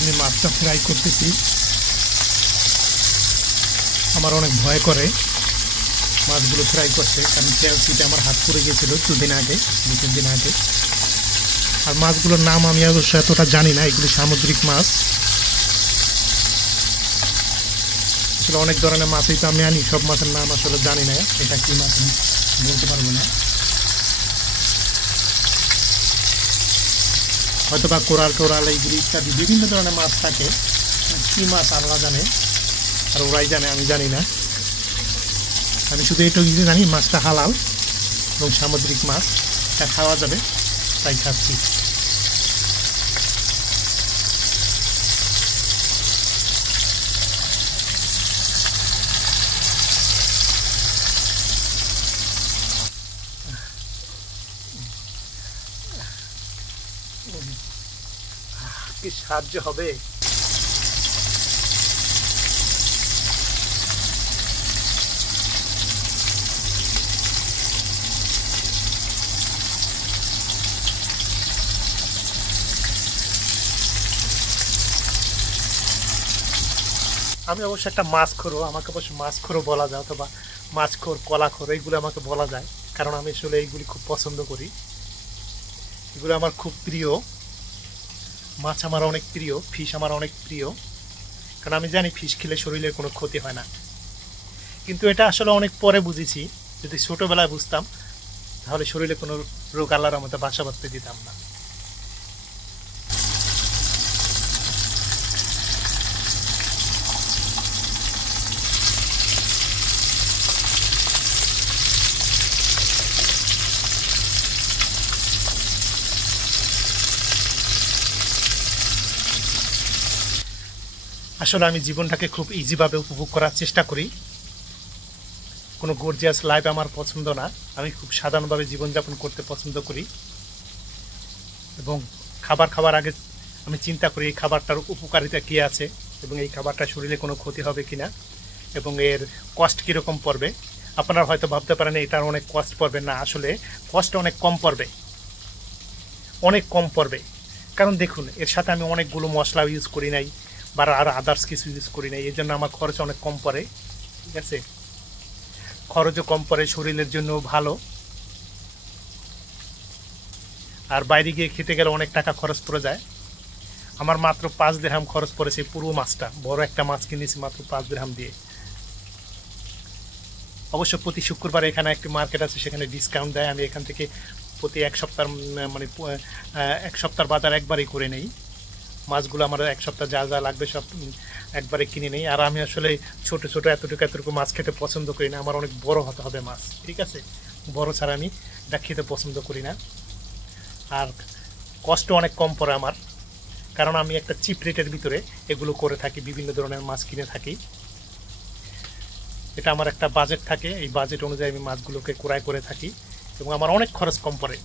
আমি মাছটা ফ্রাই করতেছি। আমার অনেক ভয় করে মাছগুলো ফ্রাই করতে, কারণ তেলচিতে আমার হাত পড়ে গিয়েছিল 2 দিন আগে, 2-3 দিন আগে। আর মাছগুলোর নাম আমি অবশ্য এতটা জানি না, এগুলি সামুদ্রিক মাছ। আসলে অনেক ধরনের মাছই তো আমি আনি, সব মাছের নাম আসলে জানি না, এটা কি মাছ আমি বলতে পারবো না। হয়তো বা কোরাল এইগুলি ইত্যাদি বিভিন্ন ধরনের মাছ থাকে, কী মাছ আল্লাহ জানে, আর ওরাই জানে, আমি জানি না। আমি শুধু এটুকু জানি মাছটা হালাল এবং সামুদ্রিক মাছ, এটা খাওয়া যাবে, তাই খাচ্ছি। কি সাহায্য হবে। আমি অবশ্য একটা মাছখোরও, আমাকে অবশ্য মাছখোরও বলা যায়, অথবা মাছখোর, কলাখোর, এইগুলো আমাকে বলা যায়, কারণ আমি আসলে এইগুলি খুব পছন্দ করি। এগুলো আমার খুব প্রিয়, মাছ আমার অনেক প্রিয়, ফিশ আমার অনেক প্রিয়, কারণ আমি জানি ফিশ খেলে শরীরের কোনো ক্ষতি হয় না। কিন্তু এটা আসলে অনেক পরে বুঝেছি, যদি ছোটোবেলায় বুঝতাম তাহলে শরীরে কোনো রোগ আল্লাহর মতো বাসা বাঁধতে দিতাম না। আসলে আমি জীবনটাকে খুব ইজিভাবে উপভোগ করার চেষ্টা করি, কোনো গর্জিয়াস লাইফ আমার পছন্দ না, আমি খুব সাধারণভাবে জীবনযাপন করতে পছন্দ করি। এবং খাবার খাওয়ার আগে আমি চিন্তা করি এই খাবারটার উপকারিতা কী আছে, এবং এই খাবারটা শরীরে কোনো ক্ষতি হবে কি না, এবং এর কস্ট কীরকম পড়বে। আপনারা হয়তো ভাবতে পারেন এটার অনেক কস্ট পড়বে, না, আসলে কস্ট অনেক কম পড়বে, অনেক কম পড়বে। কারণ দেখুন, এর সাথে আমি অনেকগুলো মশলা ইউজ করি নাই, বা আর আদার্স কিছু ইউজ করি নাই, এই জন্য আমার খরচ অনেক কম পড়ে। ঠিক আছে, খরচও কম পড়ে, শরীরের জন্য ভালো। আর বাইরে গিয়ে খেতে গেলে অনেক টাকা খরচ পড়ে যায়। আমার মাত্র 5 দিরহাম খরচ পড়েছে পুরো মাছটা, বড় একটা মাছ কিনেছি মাত্র 5 দিরহাম দিয়ে। অবশ্য প্রতি শুক্রবার এখানে একটি মার্কেট আছে, সেখানে ডিসকাউন্ট দেয়, আমি এখান থেকে প্রতি এক সপ্তাহ মানে 1 সপ্তাহ বাজার একবারই করে নেই। মাছগুলো আমার 1 সপ্তাহ যা যা লাগবে সব একবারে কিনে নেই। আর আমি আসলে ছোটো ছোটো এতটুকু মাছ খেতে পছন্দ করি না, আমার অনেক বড় হতে হবে মাছ। ঠিক আছে, বড় ছাড়া আমি এটা খেতে পছন্দ করি না। আর কষ্ট অনেক কম পড়ে আমার, কারণ আমি একটা চিপ রেটের ভিতরে এগুলো করে থাকি, বিভিন্ন ধরনের মাছ কিনে থাকি। এটা আমার একটা বাজেট থাকে, এই বাজেট অনুযায়ী আমি মাছগুলোকে ক্রয় করে থাকি, এবং আমার অনেক খরচ কম পড়ে।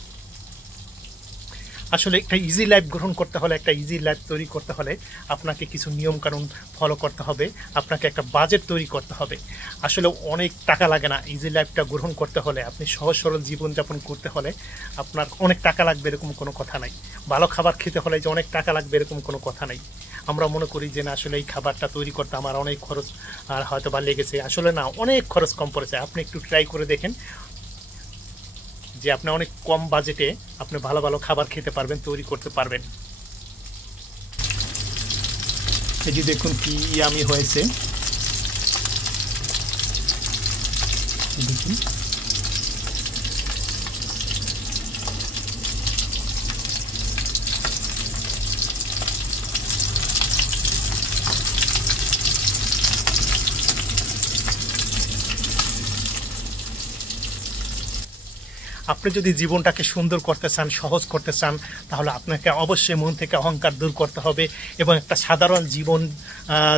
আসলে একটা ইজি লাইফ গ্রহণ করতে হলে, একটা ইজি লাইফ তৈরি করতে হলে আপনাকে কিছু নিয়মকানুন ফলো করতে হবে, আপনাকে একটা বাজেট তৈরি করতে হবে। আসলে অনেক টাকা লাগে না ইজি লাইফটা গ্রহণ করতে হলে, আপনি সহজ সরল জীবনযাপন করতে হলে আপনার অনেক টাকা লাগবে এরকম কোনো কথা নাই। ভালো খাবার খেতে হলে যে অনেক টাকা লাগবে এরকম কোনো কথা নাই। আমরা মনে করি যে না, আসলে এই খাবারটা তৈরি করতে আমার অনেক খরচ আর হয়তো বা লেগেছে, আসলে না, অনেক খরচ কম পড়েছে। আপনি একটু ট্রাই করে দেখেন যে আপনি অনেক কম বাজেটে আপনি ভালো ভালো খাবার খেতে পারবেন, তৈরি করতে পারবেন। এই যে দেখুন কি ইয়ামি হয়েছে, দেখুন। আপনি যদি জীবনটাকে সুন্দর করতে চান, সহজ করতে চান, তাহলে আপনাকে অবশ্যই মন থেকে অহংকার দূর করতে হবে এবং একটা সাধারণ জীবন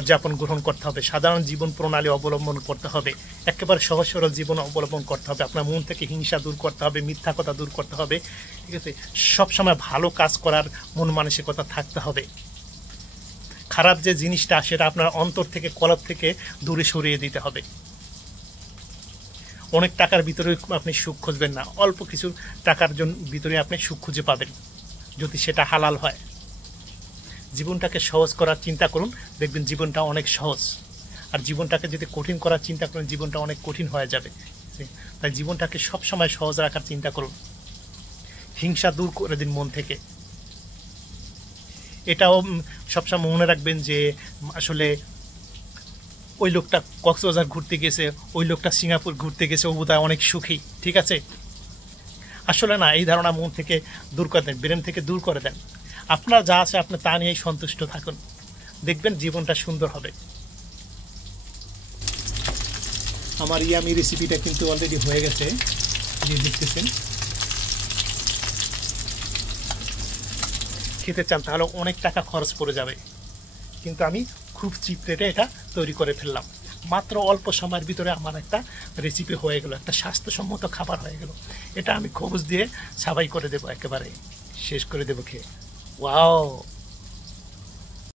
যাপন গ্রহণ করতে হবে, সাধারণ জীবন প্রণালী অবলম্বন করতে হবে, একেবারে সহজ সরল জীবন অবলম্বন করতে হবে। আপনার মন থেকে হিংসা দূর করতে হবে, মিথ্যা কথা দূর করতে হবে। ঠিক আছে, সবসময় ভালো কাজ করার মন মানসিকতা থাকতে হবে। খারাপ যে জিনিসটা সেটা আপনার অন্তর থেকে, কলব থেকে দূরে সরিয়ে দিতে হবে। অনেক টাকার ভিতরে আপনি সুখ খুঁজবেন না, অল্প কিছু টাকার জন্য ভিতরে আপনি সুখ খুঁজে পাবেন, যদি সেটা হালাল হয়। জীবনটাকে সহজ করার চিন্তা করুন, দেখবেন জীবনটা অনেক সহজ। আর জীবনটাকে যদি কঠিন করার চিন্তা করেন, জীবনটা অনেক কঠিন হয়ে যাবে। তাই জীবনটাকে সবসময় সহজ রাখার চিন্তা করুন। হিংসা দূর করে দিন মন থেকে। এটাও সবসময় মনে রাখবেন যে আসলে ওই লোকটা কক্সবাজার ঘুরতে গেছে, ওই লোকটা সিঙ্গাপুর ঘুরতে গেছে, ও বোধহয় অনেক সুখী। ঠিক আছে? আসলে না, এই ধারণা মন থেকে দূর করে দেন, ব্রেন থেকে দূর করে দেন। আপনার যা আছে আপনি তা নিয়েই সন্তুষ্ট থাকুন, দেখবেন জীবনটা সুন্দর হবে। আমার ইয়ামি রেসিপিটা কিন্তু অলরেডি হয়ে গেছে, যে দেখতেছেন। খেতে চান তাহলে অনেক টাকা খরচ পড়ে যাবে, কিন্তু আমি খুব চিপ রেটে এটা তৈরি করে ফেললাম। মাত্র অল্প সময়ের ভিতরে আমার একটা রেসিপি হয়ে গেল, একটা স্বাস্থ্যসম্মত খাবার হয়ে গেল। এটা আমি খবুজ দিয়ে সাবাই করে দেবো, একেবারে শেষ করে দেবো খেয়ে। ওয়াও!